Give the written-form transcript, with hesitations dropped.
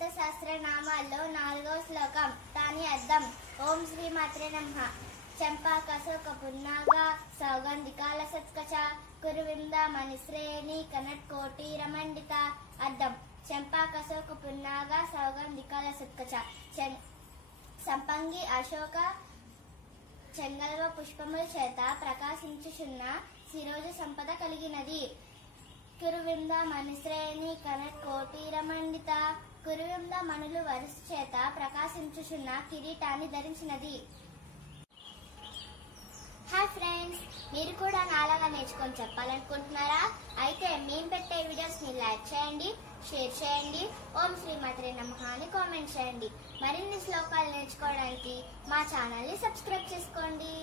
లలిత సహస్రనామాల్లో 4వ శ్లోకం. దాని అర్థం ఓం శ్రీ మాత్రే నమః. చంపాకశోక పున్నాగ సౌగంధికాల సత్కచ కురువింద మణిశ్రేణి కనట్ కోటి రమండిత. అర్థం చంపాకశోక పున్నాగ సౌగంధికాల సత్కచ సంపంగి అశోక చెంగల్వ పుష్పముల చేత ప్రకాశించుచున్న శిరోజ సంపద కలిగినది. కురువింద మణిశ్రేణి కనట్ కోటి రమండిత. కురువింద మణులు వరుస చేత ప్రకాశించుచున్న కిరీటాన్ని ధరించినది. హాయ్ ఫ్రెండ్స్, మీరు కూడా నాలాగా నేర్చుకొని చెప్పాలనుకుంటున్నారా? అయితే మేము పెట్టే వీడియోస్ ని లైక్ చేయండి, షేర్ చేయండి, ఓం శ్రీ మాత్రే నమః అని కామెంట్ చేయండి. మరిన్ని శ్లోకాలు నేర్చుకోవడానికి మా ఛానల్ ని సబ్స్క్రైబ్ చేసుకోండి.